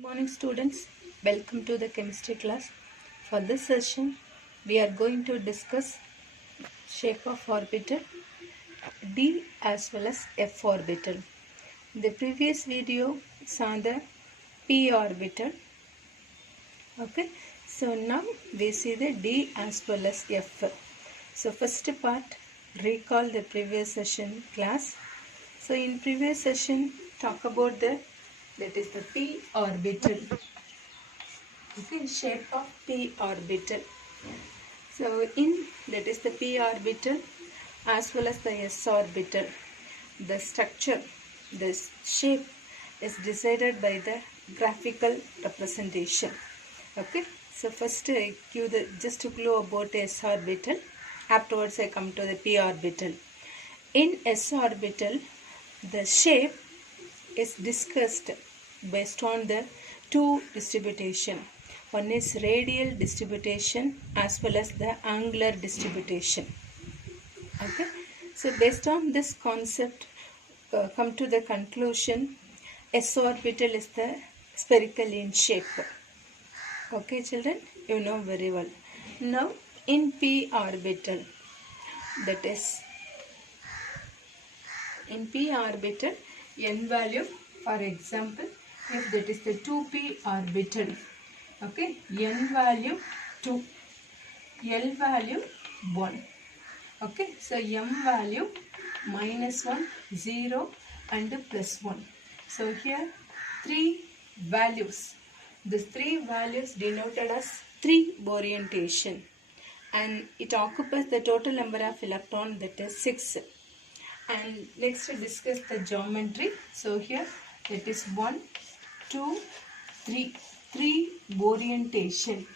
Good morning students, welcome to the chemistry class. For this session we are going to discuss shape of orbital D as well as F orbital. The previous video saw the P orbital. Okay, so now we see the D as well as F. So first part, recall the previous session class. So in previous session talk about that is the P orbital. Okay, shape of P orbital. So that is the P orbital as well as the S orbital. The structure, the shape is decided by the graphical representation. Okay, so first I give just a clue about S orbital. Afterwards I come to the P orbital. In S orbital, the shape is discussed based on the two distribution. One is radial distribution as well as the angular distribution. Okay, so based on this concept, come to the conclusion, S orbital is the spherical in shape. Okay children, you know very well. Now in P orbital, that is in P orbital, n value, for example, if that is the 2p orbital, okay, n value 2, L value 1, okay, so m value -1, 0 and +1. So here 3 values. These 3 values denoted as 3 orientation, and it occupies the total number of electron, that is 6. And next we discuss the geometry. So here that is 1, 2, 3. 3 orientation,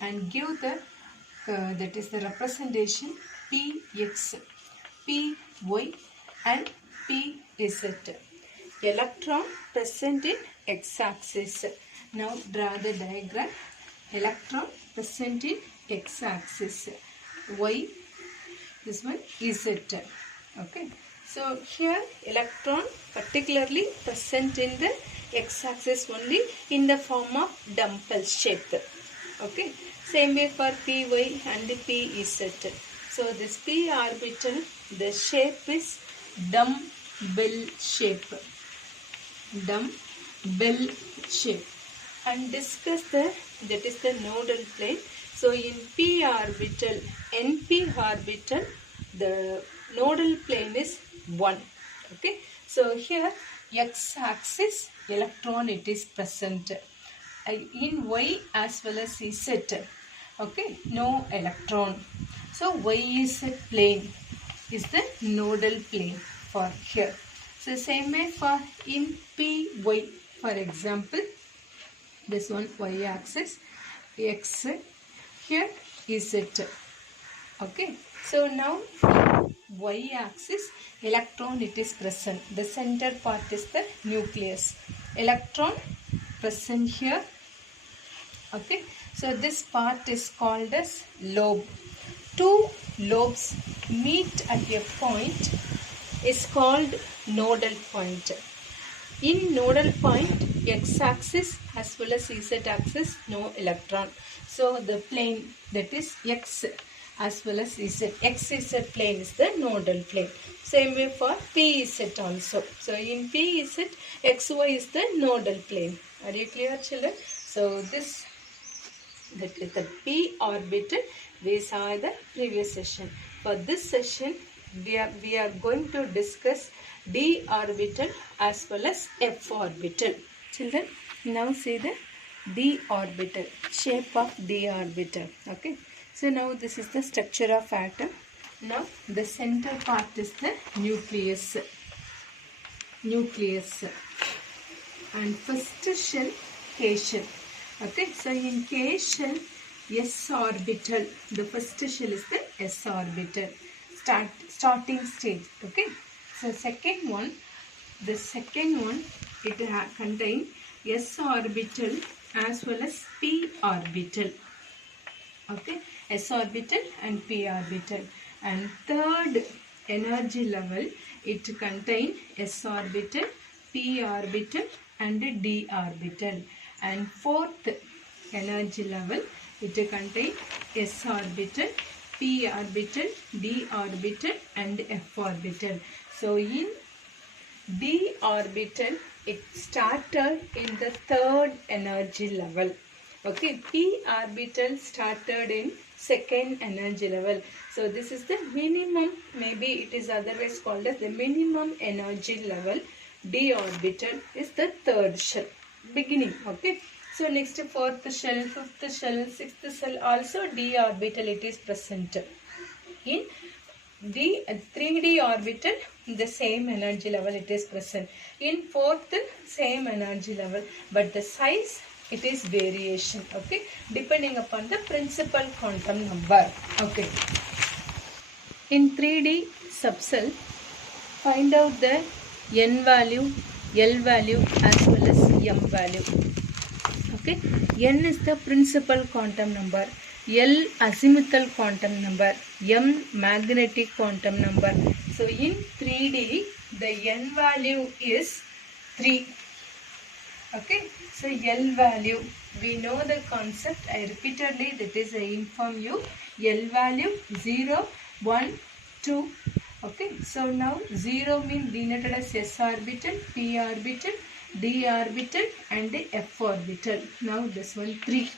and give the that is the representation Px, Py and Pz. Electron present in x-axis. Now draw the diagram. Electron present in x-axis. Y, this one Z. Okay, so here electron particularly present in the x-axis only in the form of dumbbell shape. Okay, same way for Py and Pz. So this P orbital, the shape is dumbbell shape. Dumbbell shape. And discuss that is the nodal plane. So in P orbital, NP orbital, the nodal plane is 1. Okay, so here x-axis electron it is present. In Y as well as Z, okay, no electron. So YZ plane is the nodal plane for here. So same way for in Py, for example, this one Y axis, X, here Z. Okay, so now Y axis electron it is present. The center part is the nucleus. Electron present here. Okay, so this part is called as lobe. 2 lobes meet at a point is called nodal point. In nodal point, x-axis as well as z-axis, no electron. So the plane, that is x as well as z. XZ plane is the nodal plane. Same way for PZ also. So in PZ, XY is the nodal plane. Are you clear children? So this, that is the P orbital we saw in the previous session. For this session, we are going to discuss D orbital as well as F orbital. Children, now see the D orbital, shape of D orbital. Okay. So now this is the structure of atom. Now the center part is the nucleus. And first shell, K shell. Okay, so in K shell, S orbital, the first shell is the S orbital, starting stage. Okay, so the second one it contains S orbital as well as P orbital. Okay, S orbital and P orbital. And third energy level, it contains S orbital, P orbital and D orbital. And fourth energy level, it contains S orbital, P orbital, D orbital and F orbital. So in D orbital, it started in the third energy level. Okay, P orbital started in second energy level. So this is the minimum, maybe it is otherwise called as the minimum energy level. D orbital is the third shell, beginning. Okay, so next fourth shell, fifth shell, sixth shell, also D orbital it is present. In the 3D orbital, the same energy level it is present. In fourth, same energy level, but the size it is variation. Okay, depending upon the principal quantum number. Okay, in 3D subcell, find out the n value, L value as well as m value. Okay, n is the principal quantum number, L azimuthal quantum number, m magnetic quantum number. So in 3D, the n value is 3. Okay, so L value, we know the concept. I repeatedly, that is I inform you. L value 0, 1, 2. Okay, so now 0 means denoted as S orbital, P orbital, D orbital and F orbital. Now this one 3.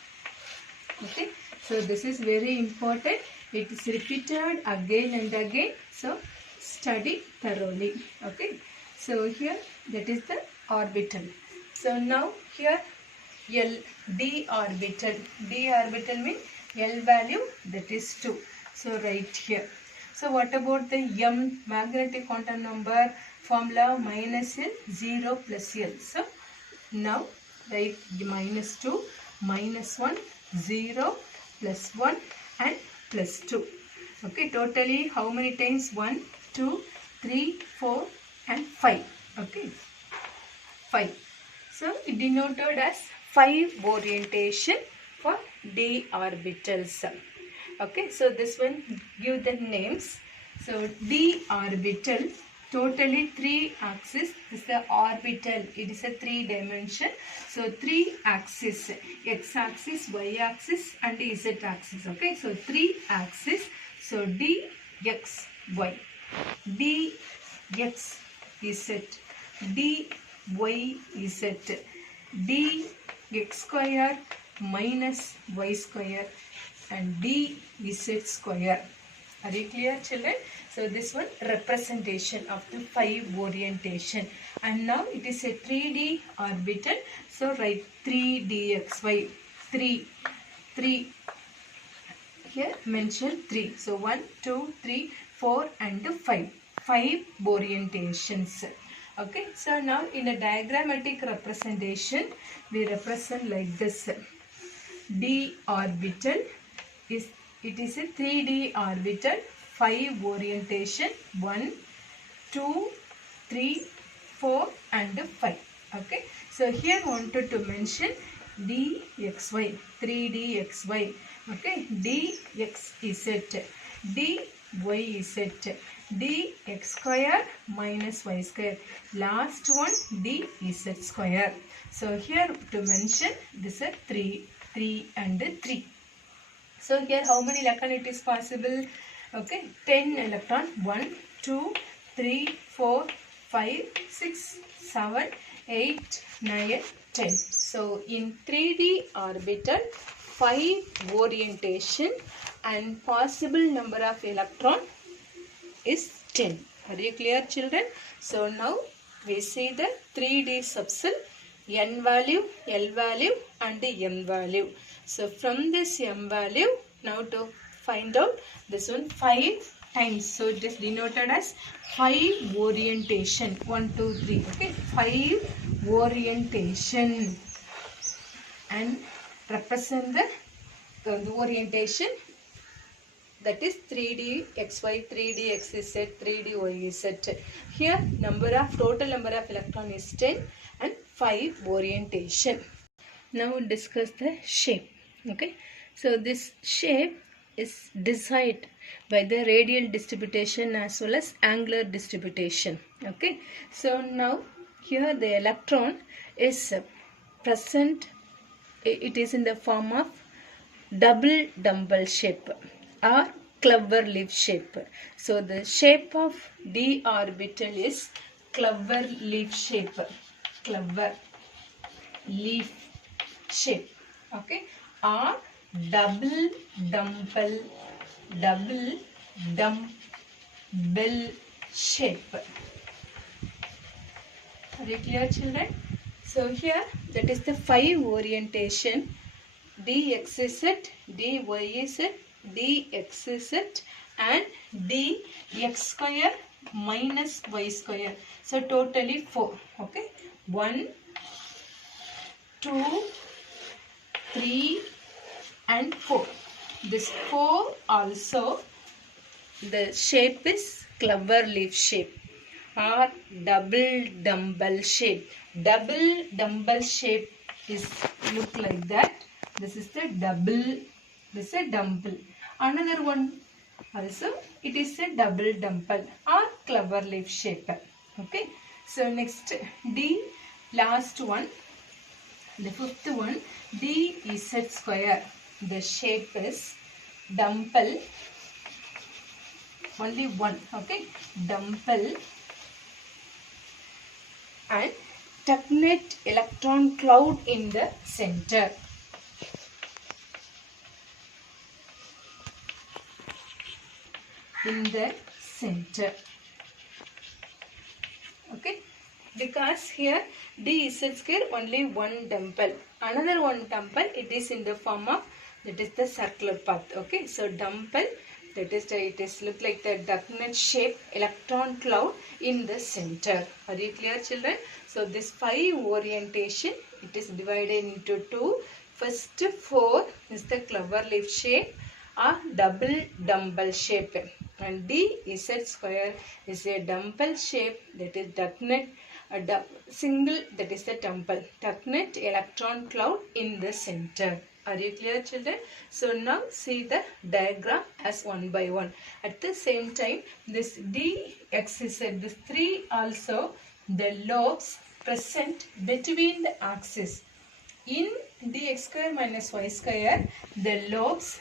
Okay, so this is very important. It is repeated again and again. So study thoroughly. Okay, so here that is the orbital. So now here L, D orbital. D orbital means L value, that is 2. So write here. So what about the m magnetic quantum number? Formula minus L, 0 plus L. So now write minus 2, minus 1, 0, plus 1 and plus 2. Okay, totally how many times? 1, 2, 3, 4 and 5. Okay, 5. So it denoted as 5 orientation for D orbitals. Okay, so this one give the names. So D orbital, totally 3 axis. This is the orbital. It is a 3 dimension. So 3 axis, x axis, y axis and z axis. Okay, so 3 axis. So D x y, D x z, D y z, D x square minus y square and D z square. Are you clear, children? So this one representation of the 5 orientation. And now it is a 3D orbital. So write 3dxy. 3. Here mention 3. So 1, 2, 3, 4 and 5. 5 orientations. Okay. So now in a diagrammatic representation, we represent like this. D orbital is a 3D orbital. 5 orientation, 1, 2, 3, 4 and 5. Okay. So here wanted to mention dxy, 3dxy. Okay. dxz, dyz, dx square minus y square. Last one dz square. So here to mention this is 3 and 3. So here how many electron it is possible? Okay, 10 electron. 1, 2, 3, 4, 5, 6, 7, 8, 9, 10. So in 3D orbital, 5 orientation and possible number of electron is 10. Are you clear, children? So now we see the 3D subcell, n value, L value and m value. So from this m value, now to find out this one 5 times. So it is denoted as 5 orientation. 1, 2, 3. Okay, 5 orientation and represent the orientation, that is 3D xy, 3D xz, 3D yz. Here total number of electron is 10 and 5 orientation. Now discuss the shape. Okay, so this shape is decided by the radial distribution as well as angular distribution. Okay, so now Here the electron is present, it is in the form of double dumbbell shape or clover leaf shape. So the shape of D orbital is clover leaf shape. Clover leaf shape. Okay. Or double dumbbell shape. Are you clear, children? So here that is the 5 orientation: dxz, dyz, dxz and dx square minus y square. So totally 4. Okay. 1, 2, 3 and 4. This 4 also the shape is clover leaf shape or double dumbbell shape. Double dumbbell shape is look like that. This is the double, this is a dumbbell. Another one also it is a double dumbbell or clover leaf shape. Okay. So next D, last one, the 5th one, dz square. The shape is dumbbell, only one. Okay. Dumbbell and tucknet electron cloud in the center. In the center. Okay. Because here dz square only one dumbbell. Another one dumbbell, it is in the form of, that is the circular path. Okay. So dumbbell, that is the, it is look like the ducknet shape electron cloud in the center. Are you clear, children? So this 5 orientation, it is divided into 2. First 4 is the clover leaf shape or double dumbbell shape, and dz square is a dumbbell shape, that is ducknet, single, that is the dumbbell, ducknet electron cloud in the center. Are you clear, children? So now see the diagram as one by one. At the same time, this dxz, this 3 also the lobes present between the axis. In dx square minus y square, the lobes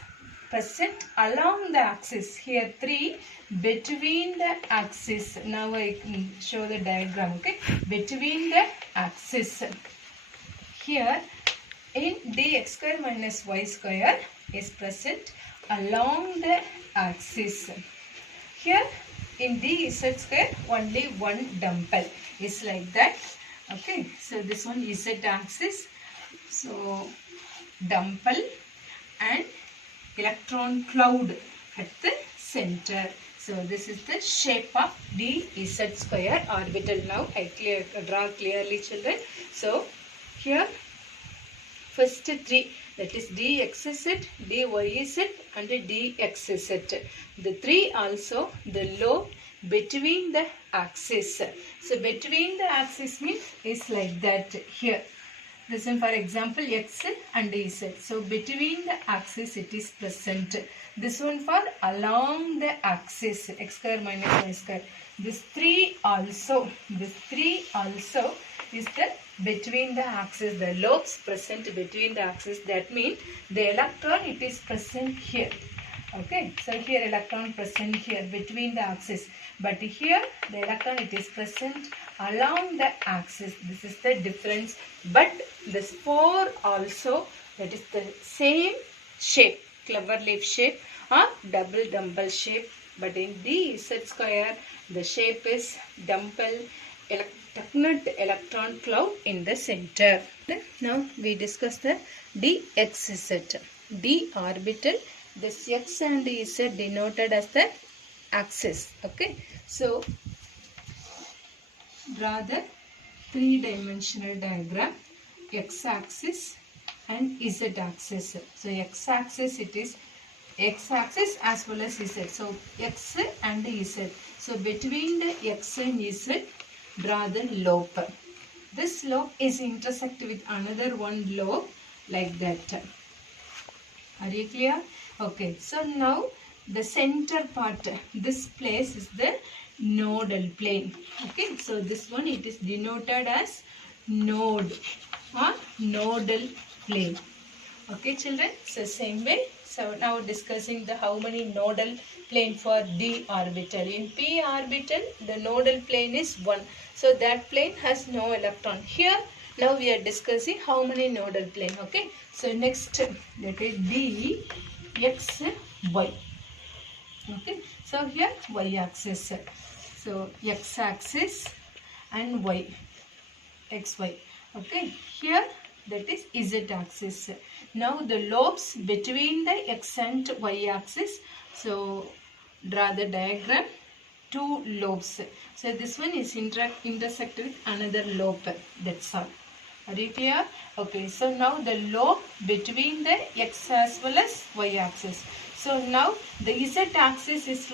present along the axis. Here 3 between the axis. Now I can show the diagram. Okay, between the axis. Here in dx square minus y square is present along the axis. Here in dz square only one dumbbell is like that. Okay, so this one is z axis. So dumbbell and electron cloud at the center. So this is the shape of dz square orbital. Now I draw clearly, children. So here first 3, that is dxz, dyz and dxz. The 3 also the lobe between the axis. So between the axis means is like that here. This one, for example, x and z. So between the axis it is present. This one for along the axis, x square minus y square. This 3 also is the between the axis, the lobes present between the axis. That means the electron, it is present here. Okay, so here electron present here between the axis, but here the electron, it is present along the axis. This is the difference. But this 4 also, that is the same shape, clover leaf shape or double dumbbell shape. But in dz square, the shape is dumbbell tucknet electron cloud in the center. Now we discuss the dxz, d orbital. This x and z denoted as the axis. Okay, so draw the 3-dimensional diagram, x axis and z axis. So x axis, it is x axis as well as z. So x and z. So between the x and z, draw the lobe. This lobe is intersect with another one lobe like that. Are you clear? Okay, so now the center part, this place is the nodal plane. Okay, so this one it is denoted as node or nodal plane. Okay children, so same way. So now discussing the how many nodal plane for D orbital. In P orbital the nodal plane is 1. So that plane has no electron. Here now we are discussing how many nodal plane. Okay, so next that is D X Y. Okay, so here Y axis. So X axis and Y. XY. Okay, here that is Z axis. Now the lobes between the X and Y axis. So draw the diagram. Two lobes. So this one is intersect with another lobe. That's all. Are you clear? Okay, so now the lobe between the X as well as Y axis. So now the Z axis is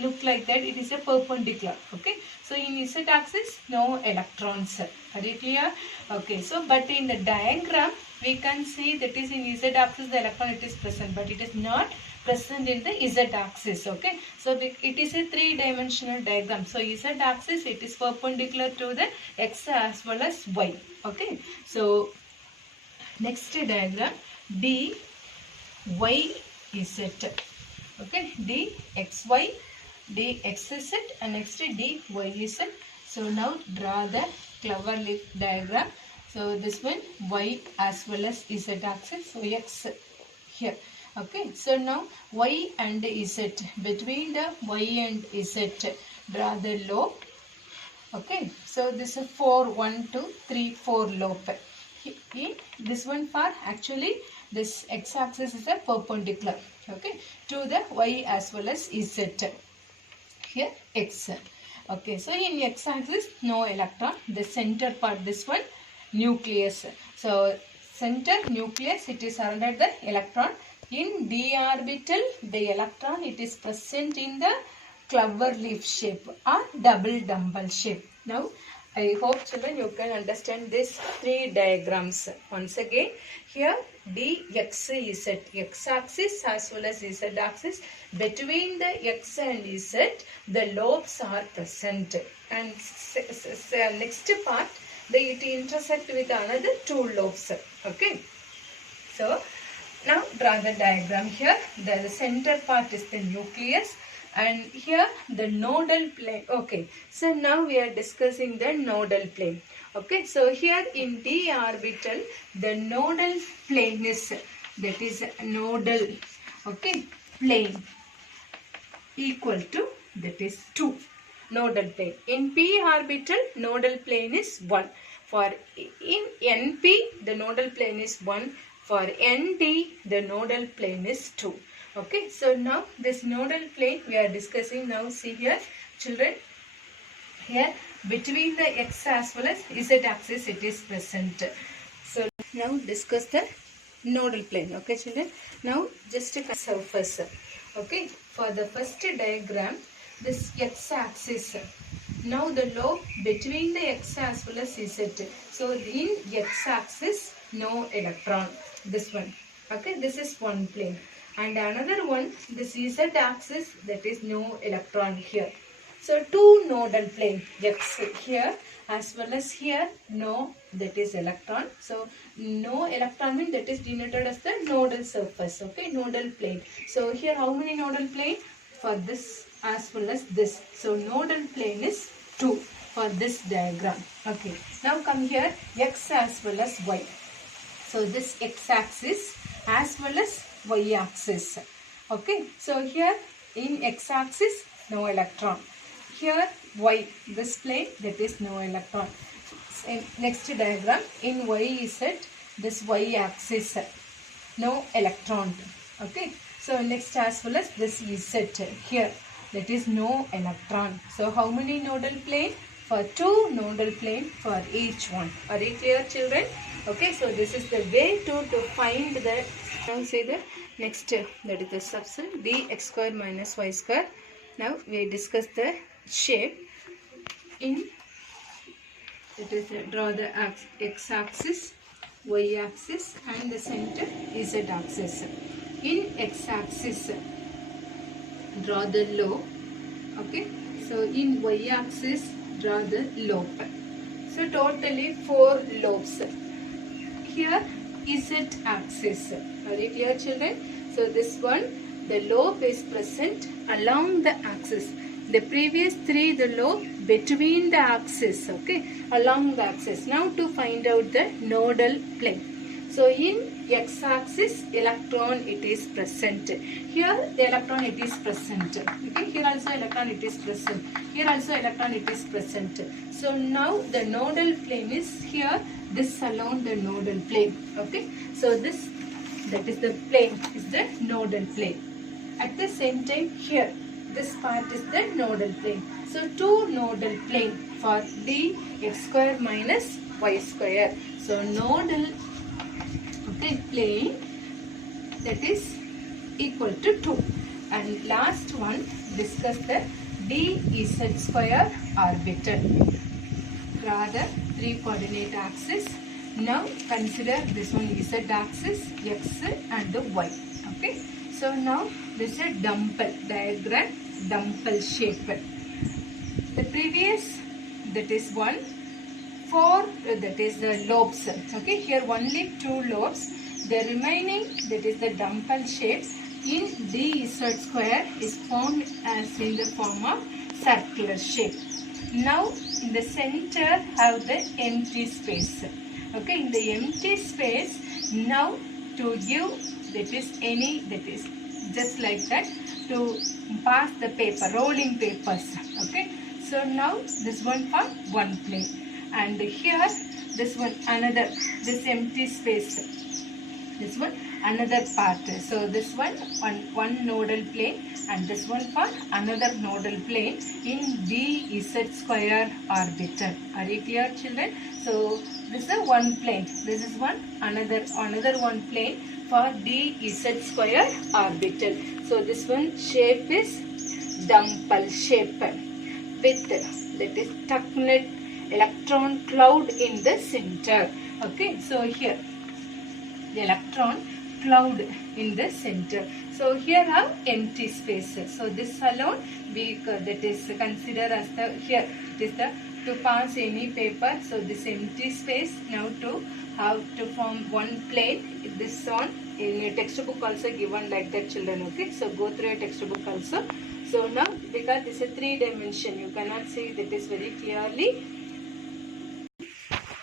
look like that. It is a perpendicular. Okay. So in Z axis no electrons. Are you clear? Okay. So but in the diagram we can see that is in Z axis the electron it is present, but it is not present in the Z axis. Okay. So it is a three-dimensional diagram. So Z axis it is perpendicular to the X as well as Y. Okay. So next diagram D Y Z. Okay, D X Y, D X Z, and next D Y Z. So now draw the clover leaf diagram. So this one Y as well as Z axis. So X here. Okay, so now Y and Z, between the Y and Z, draw the lobe. Okay, so this is 4, 1, 2, 3, 4 lobe. This one for actually this X axis is a perpendicular, okay, to the Y as well as Z. Here X. Okay, so in X axis no electron. The center part, this one nucleus. So center nucleus it is surrounded the electron. In D orbital the electron it is present in the clover leaf shape or double dumbbell shape. Now I hope children you can understand these three diagrams. Once again, here D X Z, X axis as well as Z axis. Between the X and Z, the lobes are present. And next part, it intersect with another two lobes. Okay. So now draw the diagram here. The center part is the nucleus. And here the nodal plane. Okay, so now we are discussing the nodal plane. Okay, so here in D orbital the nodal plane is, that is nodal, okay, plane equal to, that is 2 nodal plane. In P orbital nodal plane is 1. For in NP the nodal plane is 1. For ND the nodal plane is 2. Okay, so now this nodal plane we are discussing now. See here children, here between the X as well as Z axis it is present. So now discuss the nodal plane. Okay children, now just a surface. Okay, for the first diagram this X axis, now the lobe between the X as well as Z. So in X axis no electron, this one. Okay, this is one plane. And another one, this Z axis, that is no electron here. So two nodal plane, X here as well as here, no, that is electron. So no electron means that is denoted as the nodal surface. Okay, nodal plane. So here how many nodal plane? For this as well as this. So nodal plane is 2 for this diagram. Okay, now come here X as well as Y. So this X axis as well as Y axis. Okay, so here in X axis no electron. Here Y, this plane, that is no electron. Next diagram in Y Z, this Y axis no electron. Okay, so next as well as this Z here, that is no electron. So how many nodal plane? For 2 nodal plane for each one. Are you clear children? Okay, so this is the way to find the, now say the next, that is the substance dx square minus y square. Now we discuss the shape. In it is draw the x axis, y axis and the center z axis. In x axis draw the lobe. Okay, So in y-axis, draw the lobe. So totally 4 lobes. Here z-axis. Are you clear, children? So this one, the lobe is present along the axis. The previous 3, the lobe between the axis, okay, along the axis. Now to find out the nodal plane. So in x-axis, electron it is present. Here the electron it is present. Okay, here also electron it is present. Here also electron it is present. So now the nodal plane is here. This along the nodal plane. Okay, so this, that is the plane, is the nodal plane. At the same time here, this part is the nodal plane. So 2 nodal plane for d x square minus y square. So nodal, okay, plane, that is equal to 2. And last one, discuss the dz square orbital. Draw the 3 coordinate axis. Now consider this one z axis, x and y. Okay. So now this is a dumbbell diagram, dumbbell shape. The previous, that is 1, 4, that is the lobes. Okay, here only 2 lobes. The remaining, that is the dumbbell shape in dz square is formed as in the form of circular shape. Now in the center have the empty space. Okay, in the empty space, now to give, that is any, that is just like that, to pass the paper, rolling papers. Okay, so now this one for one plane, and here this one another, this empty space, this one another part. So this one nodal plane, and this one for another nodal plane in dz square orbital. Are you clear, children? So this is one plane, this is one another one plane for dz square orbital. So this one shape is dumbbell shape with, that is tucked electron cloud in the center. Okay, so here the electron cloud in the center. So here have empty spaces. So this alone we, that is considered as the, here it is the to pass any paper. So this empty space now to have to form one plane. This on in a textbook also given like that, children. Okay, so go through a textbook also. So now because this is 3 dimension, you cannot see that is very clearly.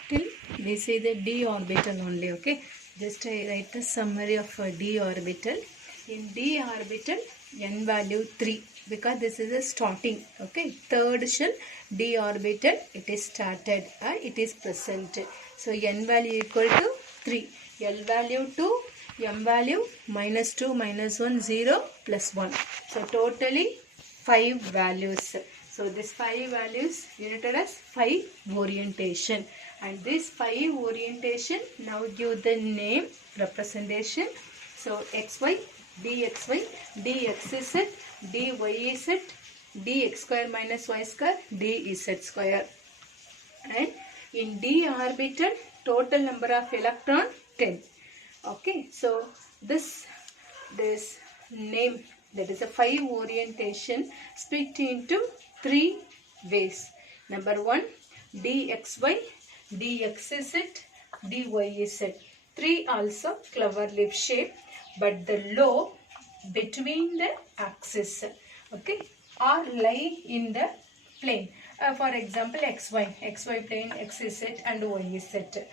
Till we see the d orbital only. Okay, just I write the summary of d orbital. In d orbital, n value 3, because this is a starting. Okay, third shell d orbital, it is started or it is present. So n value equal to 3, l value 2, m value minus 2, minus 1, 0, plus 1. So totally 5 values. So this 5 values denoted as 5 orientation. And this 5 orientation now give the name representation. So xy, dxy, dxz, dyz, dx square minus y square, dz square. And in d orbital, total number of electron 10. Okay, so this name, that is a 5 orientation, split into 3 ways. Number 1, dxy, dxz, dyz. 3 also clover leaf shape, but the lobe between the axis, okay, or lie in the plane. For example, xy plane, xz and yz.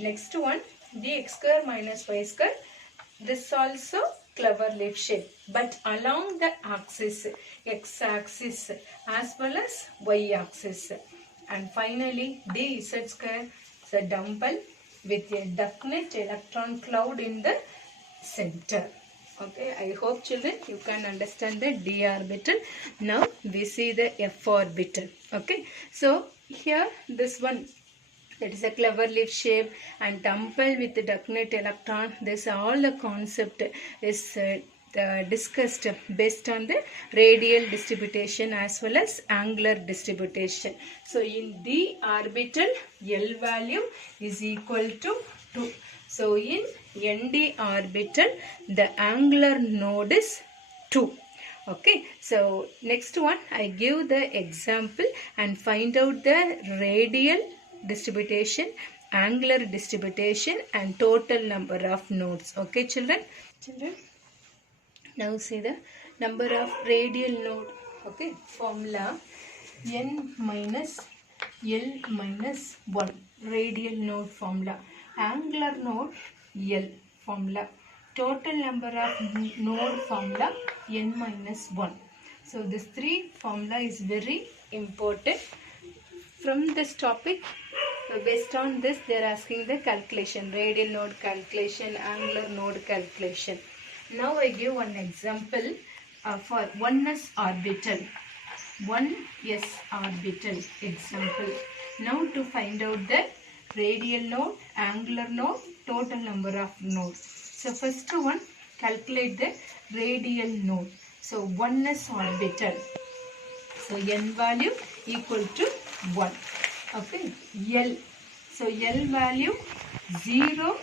Next one, dx square minus y square. This also clover leaf shape, but along the axis, x-axis as well as y-axis. And finally, dz square is a dumbbell with a definite electron cloud in the center. Okay, I hope, children, you can understand the d orbital. Now we see the f orbital. Okay, so here this one, that is a clover leaf shape and dumbbell with the definite electron. This all the concept is discussed based on the radial distribution as well as angular distribution. So in d orbital, L value is equal to 2. So in ND orbital, the angular node is 2. Okay, so next one I give the example and find out the radial distribution, angular distribution and total number of nodes. Okay children? Children, now see the number of radial node. Okay, formula n minus L minus 1 radial node formula, angular node L formula, total number of node formula n minus 1. So this three formula is very important. From this topic, based on this they are asking the calculation, radial node calculation, angular node calculation. Now I give one example for 1s orbital. 1s orbital example. Now to find out the radial node, angular node, total number of nodes. So first one, calculate the radial node. So 1s orbital. So n value equal to 1. Okay. L. So L value 0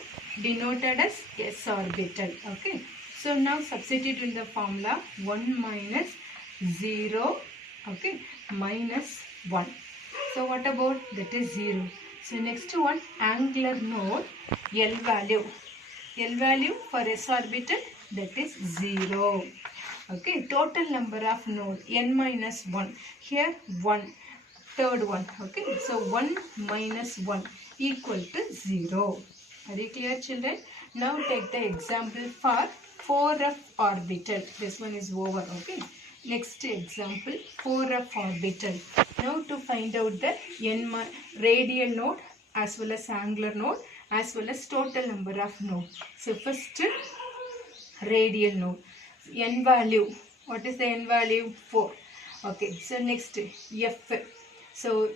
denoted as s orbital. Okay. So now substitute in the formula 1 minus 0. Okay, minus 1. So what about that is 0. So next one, angular node, L value. L value for s orbital, that is 0. Okay, total number of node, n minus 1. Here 1, third one. Okay, so 1 minus 1 equal to 0. Are you clear children? Now take the example for 4f orbital. This one is over. Okay. Next example, 4f orbital. Now to find out the radial node as well as angular node as well as total number of nodes. So first radial node. N value. What is the n value? 4. Okay. So next f. So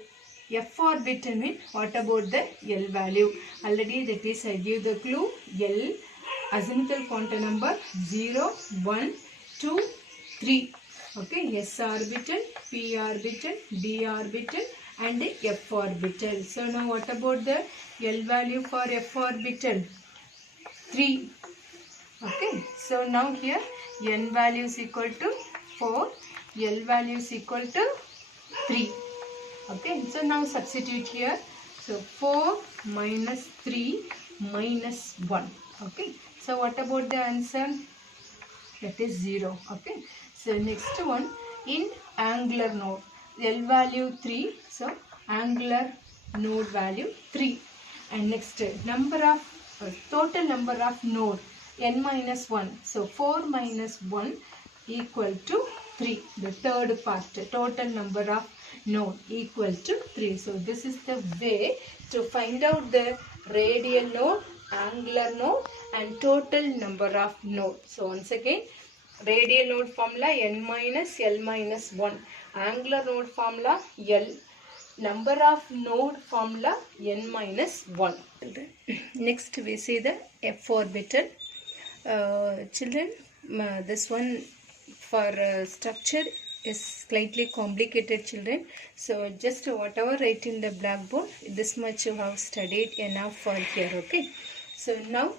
f orbital means what about the L value? Already that is I give the clue. L azimuthal quantum number 0, 1, 2, 3. Okay, s orbital, p orbital, d orbital and f orbital. So now what about the L value for f orbital? 3. Okay, so now here n value is equal to 4, L value is equal to 3. Okay, so now substitute here. So 4 minus 3 minus 1. Okay, so what about the answer? That is 0. Okay. So next one, in angular node, L value 3. So angular node value 3. And next number of total number of node n minus 1. So 4 minus 1 equal to 3. The third part, total number of node equal to 3. So this is the way to find out the radial node, angular node and total number of node. So once again, radial node formula n minus L minus 1. Angular node formula L. Number of node formula n minus 1. Next we see the f orbital. Children, this one for structure is slightly complicated children. So just whatever write in the blackboard, this much you have studied enough for here. Okay. So now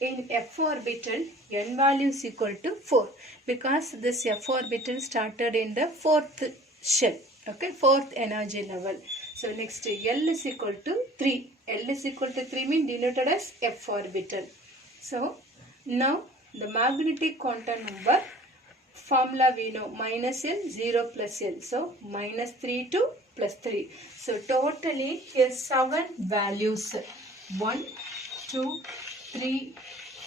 in f orbital, n value is equal to 4 because this f orbital started in the fourth shell. Okay, fourth energy level. So next L is equal to 3. L is equal to 3 means denoted as f orbital. So now the magnetic quantum number formula we know, minus L, 0 plus L. So minus 3 to plus 3. So totally here 7 values. 1, 2, 3,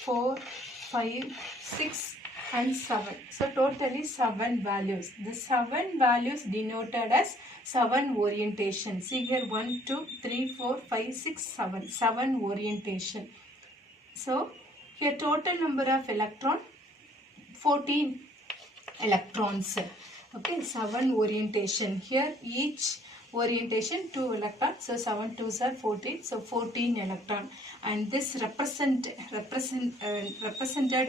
4, 5, 6 and 7. So totally 7 values. The 7 values denoted as 7 orientation. See here 1, 2, 3, 4, 5, 6, 7. 7 orientation. So here total number of electron 14 electrons. Okay, 7 orientation. Here each orientation 2 electrons. So 7 2s are 14. So 14 electron. And this represented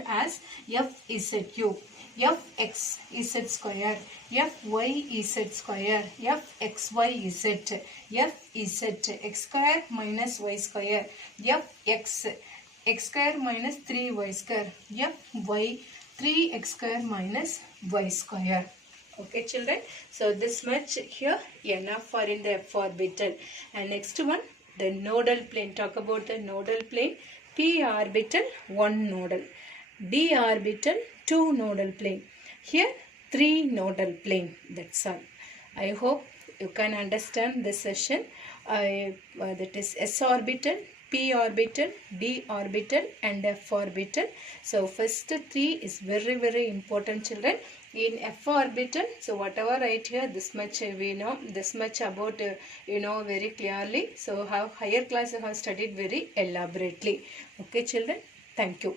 as F Z cube, F X Z square, F Y Z square, F X Y Z, F Z x square minus y square, F X x square minus 3y square, F Y 3x square minus y square. Okay children, so this much here enough for in the F orbital. And next one, the nodal plane. Talk about the nodal plane. P orbital 1 nodal, D orbital 2 nodal plane. Here 3 nodal plane. That's all. I hope you can understand this session. That is S orbital, P orbital, D orbital and F orbital. So first 3 is very important children. In F orbital, so whatever right here, this much we know, this much about you know very clearly. So how higher class have studied very elaborately. Okay children, thank you.